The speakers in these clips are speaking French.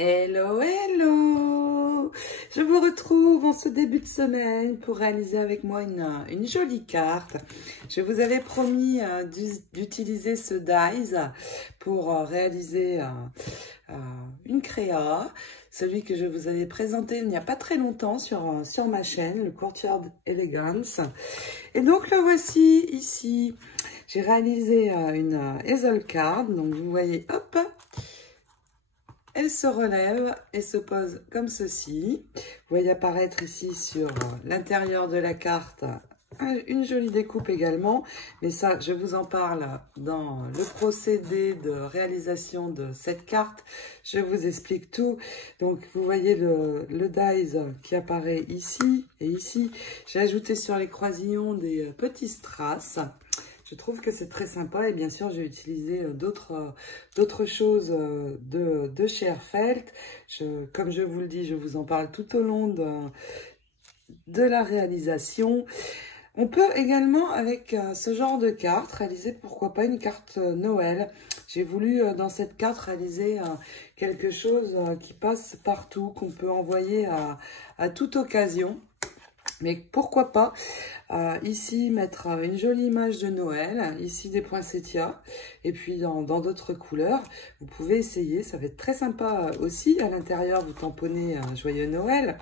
Hello, hello! Je vous retrouve en ce début de semaine pour réaliser avec moi une jolie carte. Je vous avais promis d'utiliser ce dies pour réaliser une créa, celui que je vous avais présenté il n'y a pas très longtemps sur ma chaîne, le Courtyard Elegance. Et donc le voici ici. J'ai réalisé une easel card, donc vous voyez, hop! Elle se relève et se pose comme ceci. Vous voyez apparaître ici sur l'intérieur de la carte une jolie découpe également. Mais ça, je vous en parle dans le procédé de réalisation de cette carte. Je vous explique tout. Donc, vous voyez le dies qui apparaît ici et ici. J'ai ajouté sur les croisillons des petits strass. Je trouve que c'est très sympa et bien sûr, j'ai utilisé d'autres choses de chez Airfelt. Comme je vous le dis, je vous en parle tout au long de la réalisation. On peut également, avec ce genre de carte, réaliser, pourquoi pas, une carte Noël. J'ai voulu, dans cette carte, réaliser quelque chose qui passe partout, qu'on peut envoyer à toute occasion. Mais pourquoi pas, ici, mettre une jolie image de Noël, ici des poinsettias, et puis dans d'autres couleurs. Vous pouvez essayer, ça va être très sympa aussi. À l'intérieur, vous tamponnez un joyeux Noël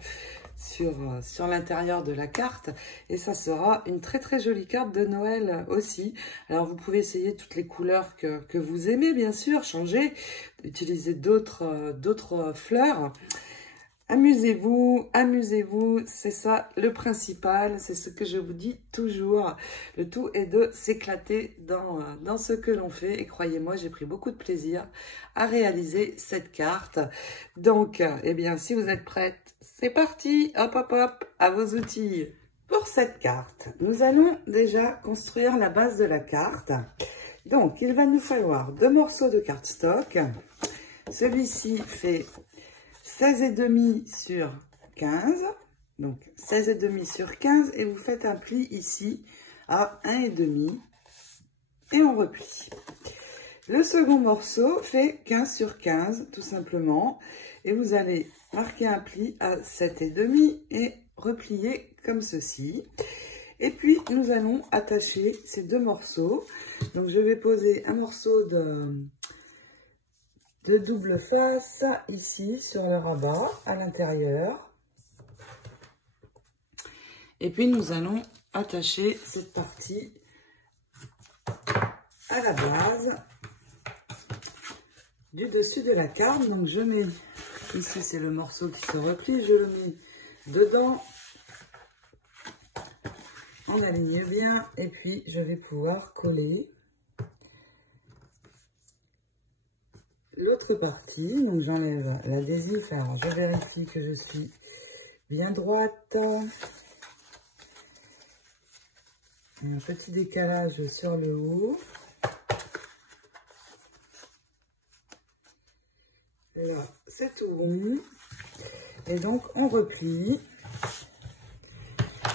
sur l'intérieur de la carte, et ça sera une très très jolie carte de Noël aussi. Alors, vous pouvez essayer toutes les couleurs que vous aimez, bien sûr, changer, utiliser d'autres fleurs. Amusez-vous, amusez-vous, c'est ça le principal, c'est ce que je vous dis toujours. Le tout est de s'éclater dans ce que l'on fait, et croyez-moi, j'ai pris beaucoup de plaisir à réaliser cette carte. Donc, eh bien, si vous êtes prête, c'est parti, hop hop hop, à vos outils. Pour cette carte, nous allons déjà construire la base de la carte. Donc, il va nous falloir 2 morceaux de cardstock. Celui-ci fait 16,5 sur 15, donc 16,5 sur 15, et vous faites un pli ici à 1,5 et on replie. Le second morceau fait 15 sur 15 tout simplement, et vous allez marquer un pli à 7,5 et replier comme ceci. Et puis nous allons attacher ces 2 morceaux. Donc je vais poser un morceau de double face ici sur le rabat à l'intérieur, et puis nous allons attacher cette partie à la base du dessus de la carte. Donc je mets ici, c'est le morceau qui se replie, je le mets dedans, on aligne bien, et puis je vais pouvoir coller l'autre partie. Donc j'enlève l'adhésif. Alors je vérifie que je suis bien droite. Un petit décalage sur le haut. Et là, c'est tout bon. Et donc on replie.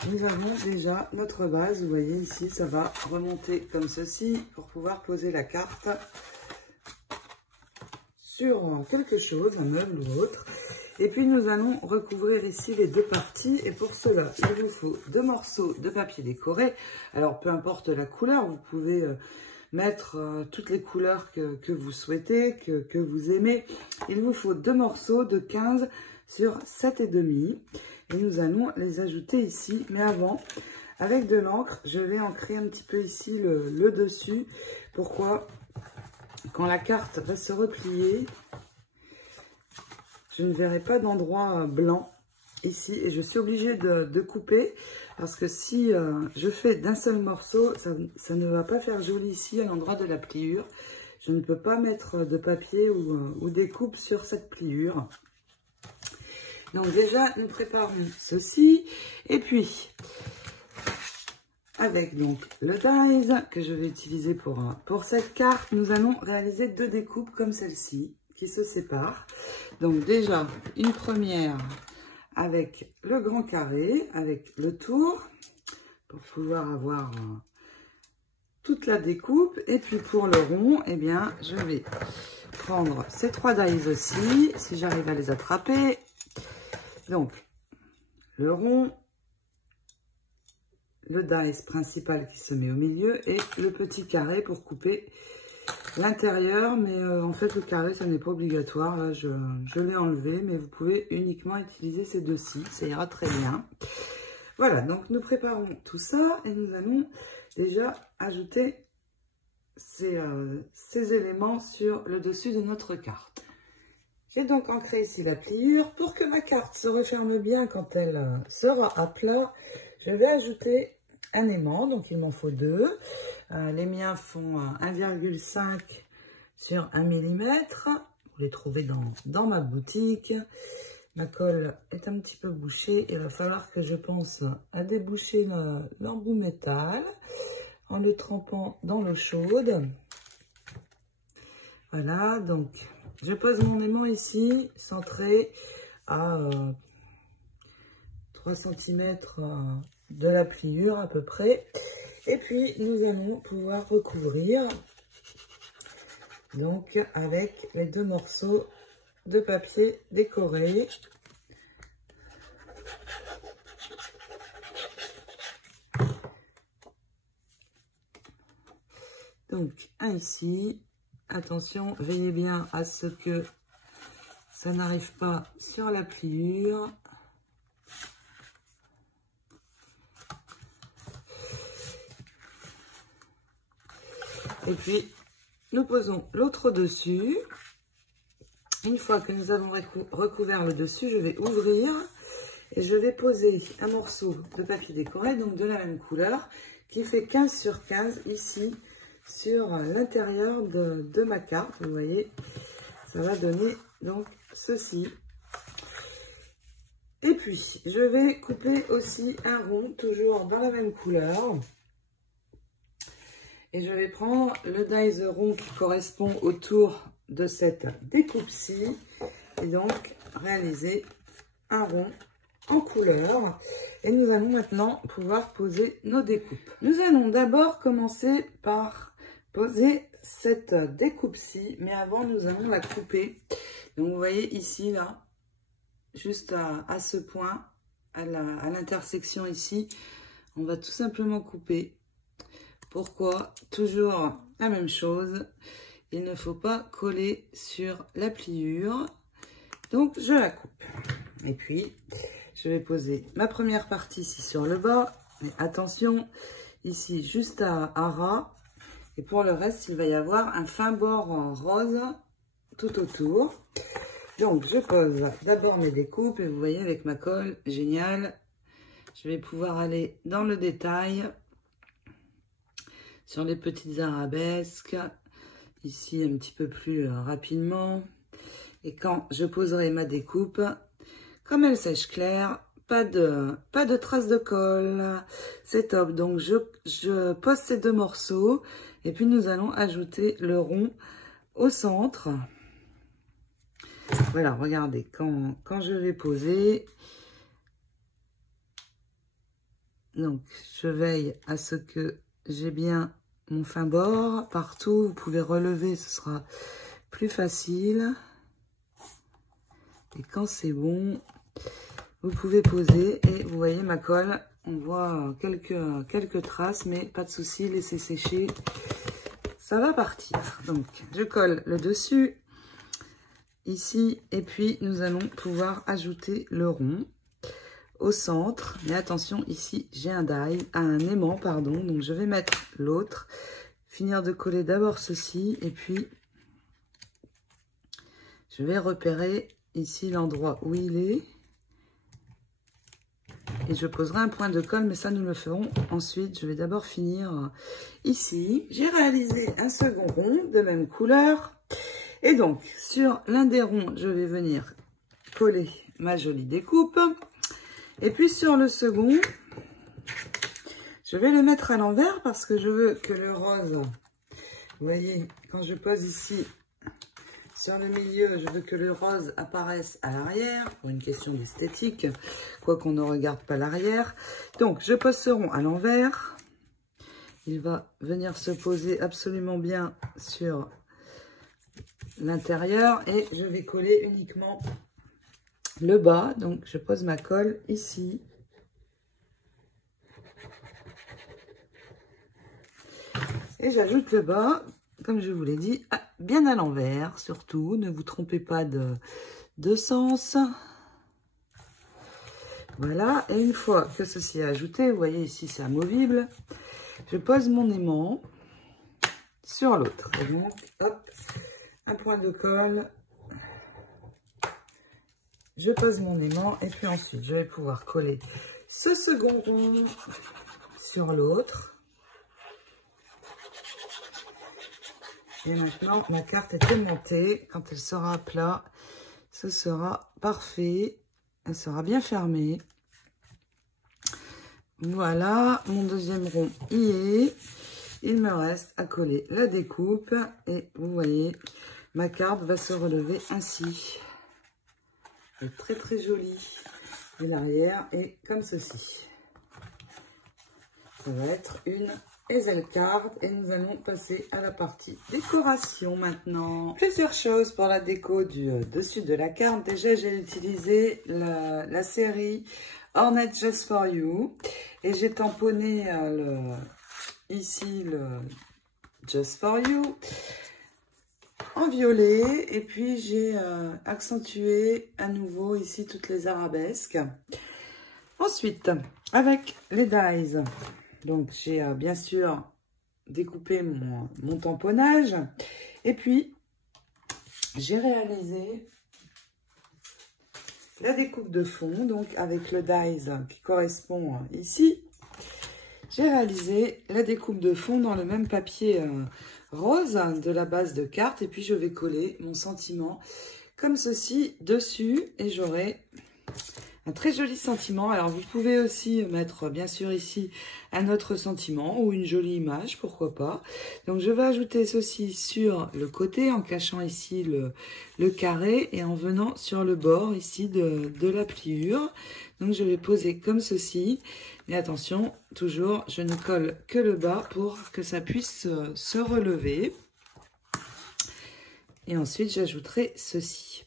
Nous avons déjà notre base. Vous voyez ici, ça va remonter comme ceci pour pouvoir poser la carte sur quelque chose, un meuble ou autre. Et puis nous allons recouvrir ici les 2 parties, et pour cela il vous faut 2 morceaux de papier décoré. Alors peu importe la couleur, vous pouvez mettre toutes les couleurs que vous souhaitez, que vous aimez. Il vous faut 2 morceaux de 15 sur 7,5 et nous allons les ajouter ici. Mais avant, avec de l'encre, je vais ancrer un petit peu ici le dessus. Pourquoi ? Quand la carte va se replier, je ne verrai pas d'endroit blanc ici, et je suis obligée de couper, parce que si je fais d'un seul morceau, ça ne va pas faire joli ici à l'endroit de la pliure. Je ne peux pas mettre de papier ou des coupes sur cette pliure. Donc déjà, nous préparons ceci, et puis avec donc le dies que je vais utiliser pour cette carte, nous allons réaliser 2 découpes comme celle-ci qui se séparent. Donc déjà une première avec le grand carré, avec le tour, pour pouvoir avoir toute la découpe. Et puis pour le rond, eh bien je vais prendre ces 3 dies aussi, si j'arrive à les attraper. Donc, le rond, le dice principal qui se met au milieu et le petit carré pour couper l'intérieur. Mais en fait, le carré, ça n'est pas obligatoire. Là, je l'ai enlevé, mais vous pouvez uniquement utiliser ces 2-ci. Ça ira très bien. Voilà, donc nous préparons tout ça et nous allons déjà ajouter ces éléments sur le dessus de notre carte. J'ai donc ancré ici la pliure. Pour que ma carte se referme bien quand elle sera à plat, je vais ajouter un aimant. Donc il m'en faut 2. Les miens font 1,5 sur 1 mm. Vous les trouvez dans ma boutique. Ma colle est un petit peu bouchée. Il va falloir que je pense à déboucher l'embout métal en le trempant dans l'eau chaude. Voilà, donc je pose mon aimant ici, centré à 3 cm de la pliure à peu près. Et puis nous allons pouvoir recouvrir donc avec les 2 morceaux de papier décoré. Donc un ici. Attention, veillez bien à ce que ça n'arrive pas sur la pliure. Et puis, nous posons l'autre dessus. Une fois que nous avons recouvert le dessus, je vais ouvrir et je vais poser un morceau de papier décoré, donc de la même couleur, qui fait 15 sur 15 ici, sur l'intérieur de ma carte. Vous voyez, ça va donner donc ceci. Et puis, je vais couper aussi un rond, toujours dans la même couleur. Et je vais prendre le dies rond qui correspond autour de cette découpe-ci. Et donc, réaliser un rond en couleur. Et nous allons maintenant pouvoir poser nos découpes. Nous allons d'abord commencer par poser cette découpe-ci, mais avant nous allons la couper. Donc vous voyez ici, là, juste à ce point, à l'intersection ici, on va tout simplement couper. Pourquoi? Toujours la même chose, il ne faut pas coller sur la pliure. Donc je la coupe. Et puis, je vais poser ma première partie ici sur le bas. Mais attention, ici juste à ras. Et pour le reste, il va y avoir un fin bord rose tout autour. Donc, je pose d'abord mes découpes. Et vous voyez, avec ma colle, génial. Je vais pouvoir aller dans le détail. Sur les petites arabesques. Ici, un petit peu plus rapidement. Et quand je poserai ma découpe, comme elle sèche clair, pas de traces de colle. C'est top. Donc, je pose ces 2 morceaux. Et puis, nous allons ajouter le rond au centre. Voilà, regardez, quand je vais poser, donc, je veille à ce que j'ai bien mon fin bord. Partout, vous pouvez relever, ce sera plus facile. Et quand c'est bon, vous pouvez poser. Et vous voyez ma colle, on voit quelques traces, mais pas de souci, laissez sécher. Ça va partir. Donc, je colle le dessus ici. Et puis, nous allons pouvoir ajouter le rond au centre. Mais attention, ici, j'ai un aimant, pardon. Donc, je vais mettre l'autre. Finir de coller d'abord ceci. Et puis, je vais repérer ici l'endroit où il est. Et je poserai un point de colle, mais ça, nous le ferons ensuite. Je vais d'abord finir ici. J'ai réalisé un second rond de même couleur. Et donc, sur l'un des ronds, je vais venir coller ma jolie découpe. Et puis, sur le second, je vais le mettre à l'envers parce que je veux que le rose, vous voyez, quand je pose ici, sur le milieu, je veux que le rose apparaisse à l'arrière, pour une question d'esthétique, quoi qu'on ne regarde pas l'arrière. Donc, je pose ce rond à l'envers. Il va venir se poser absolument bien sur l'intérieur et je vais coller uniquement le bas. Donc, je pose ma colle ici. Et j'ajoute le bas, comme je vous l'ai dit, bien à l'envers. Surtout, ne vous trompez pas de sens. Voilà, et une fois que ceci est ajouté, vous voyez ici c'est amovible, je pose mon aimant sur l'autre. Et donc, hop, un point de colle, je pose mon aimant et puis ensuite je vais pouvoir coller ce second rond sur l'autre. Et maintenant, ma carte est aimantée. Quand elle sera à plat, ce sera parfait. Elle sera bien fermée. Voilà, mon deuxième rond y est. Il me reste à coller la découpe. Et vous voyez, ma carte va se relever ainsi. Elle est très très jolie. Et l'arrière est comme ceci. Ça va être une Hazel card et nous allons passer à la partie décoration maintenant. Plusieurs choses pour la déco du dessus de la carte. Déjà, j'ai utilisé la série Ornate Just For You et j'ai tamponné ici le Just For You en violet et puis j'ai accentué à nouveau ici toutes les arabesques. Ensuite, avec les dies, donc j'ai bien sûr découpé mon tamponnage et puis j'ai réalisé la découpe de fond, donc avec le dies qui correspond ici. J'ai réalisé la découpe de fond dans le même papier rose de la base de carte et puis je vais coller mon sentiment comme ceci dessus et j'aurai un très joli sentiment. Alors, vous pouvez aussi mettre, bien sûr, ici, un autre sentiment ou une jolie image, pourquoi pas. Donc, je vais ajouter ceci sur le côté en cachant ici le carré et en venant sur le bord ici de la pliure. Donc, je vais poser comme ceci. Et attention, toujours, je ne colle que le bas pour que ça puisse se relever. Et ensuite, j'ajouterai ceci.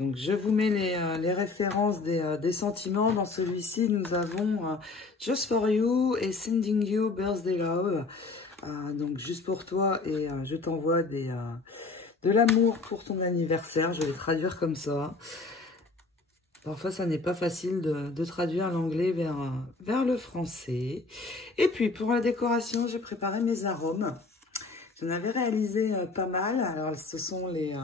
Donc, je vous mets les références des sentiments. Dans celui-ci, nous avons Just For You et Sending You Birthday Love. Donc, juste pour toi et je t'envoie de l'amour pour ton anniversaire. Je vais traduire comme ça. Parfois, ça n'est pas facile de traduire l'anglais vers le français. Et puis, pour la décoration, j'ai préparé mes arômes. J'en avais réalisé pas mal. Alors, ce sont les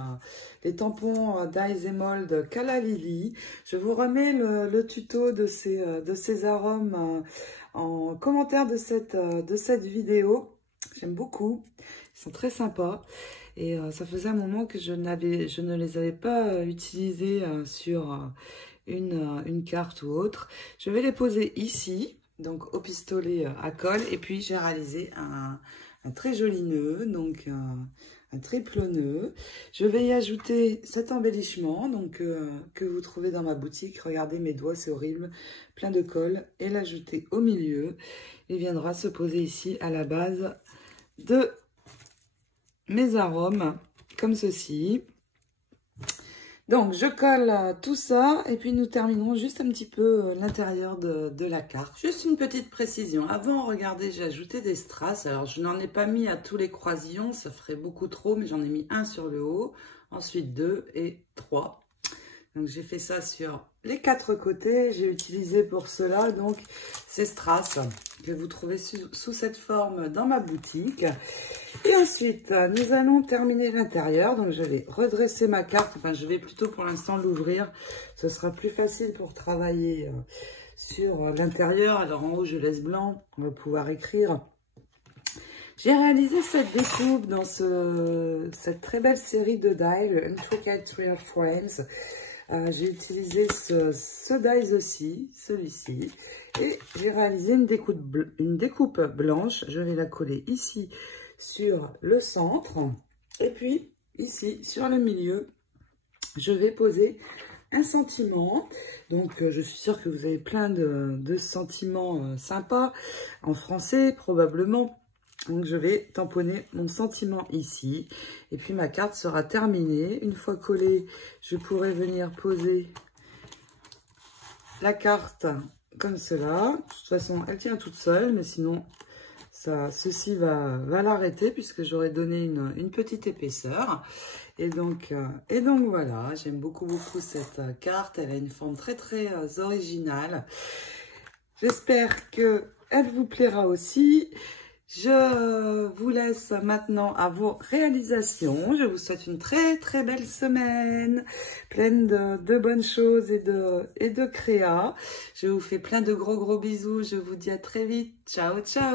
tampons Dies et Mold Calla Lily. Je vous remets le tuto de ces arômes en commentaire de cette vidéo. J'aime beaucoup. Ils sont très sympas. Et ça faisait un moment que je ne les avais pas utilisés sur une carte ou autre. Je vais les poser ici, donc au pistolet à colle. Et puis, j'ai réalisé un très joli nœud, donc un triple nœud. Je vais y ajouter cet embellissement donc que vous trouvez dans ma boutique. Regardez mes doigts, c'est horrible, plein de colle. Et l'ajouter au milieu. Il viendra se poser ici à la base de mes arômes, comme ceci. Donc, je colle tout ça et puis nous terminerons juste un petit peu l'intérieur de la carte. Juste une petite précision. Avant, regardez, j'ai ajouté des strass. Alors, je n'en ai pas mis à tous les croisillons, ça ferait beaucoup trop, mais j'en ai mis un sur le haut, ensuite 2 et 3. Donc, j'ai fait ça sur les 4 côtés. J'ai utilisé pour cela, donc, ces strass que vous trouvez sous cette forme dans ma boutique. Et ensuite, nous allons terminer l'intérieur. Donc, je vais redresser ma carte. Enfin, je vais plutôt pour l'instant l'ouvrir. Ce sera plus facile pour travailler sur l'intérieur. Alors, en haut, je laisse blanc. On va pouvoir écrire. J'ai réalisé cette découpe dans cette très belle série de die, le Intricate Real Frames. J'ai utilisé ce dies aussi, celui-ci. Et j'ai réalisé une découpe blanche. Je vais la coller ici sur le centre. Et puis, ici, sur le milieu, je vais poser un sentiment. Donc, je suis sûre que vous avez plein de sentiments sympas. En français, probablement. Donc, je vais tamponner mon sentiment ici. Et puis, ma carte sera terminée. Une fois collée, je pourrai venir poser la carte comme cela. De toute façon, elle tient toute seule, mais sinon, ceci va l'arrêter puisque j'aurais donné une petite épaisseur. Et donc voilà, j'aime beaucoup cette carte. Elle a une forme très originale. J'espère qu'elle vous plaira aussi. Je vous laisse maintenant à vos réalisations. Je vous souhaite une très belle semaine, pleine de bonnes choses et de créa. Je vous fais plein de gros bisous. Je vous dis à très vite. Ciao, ciao!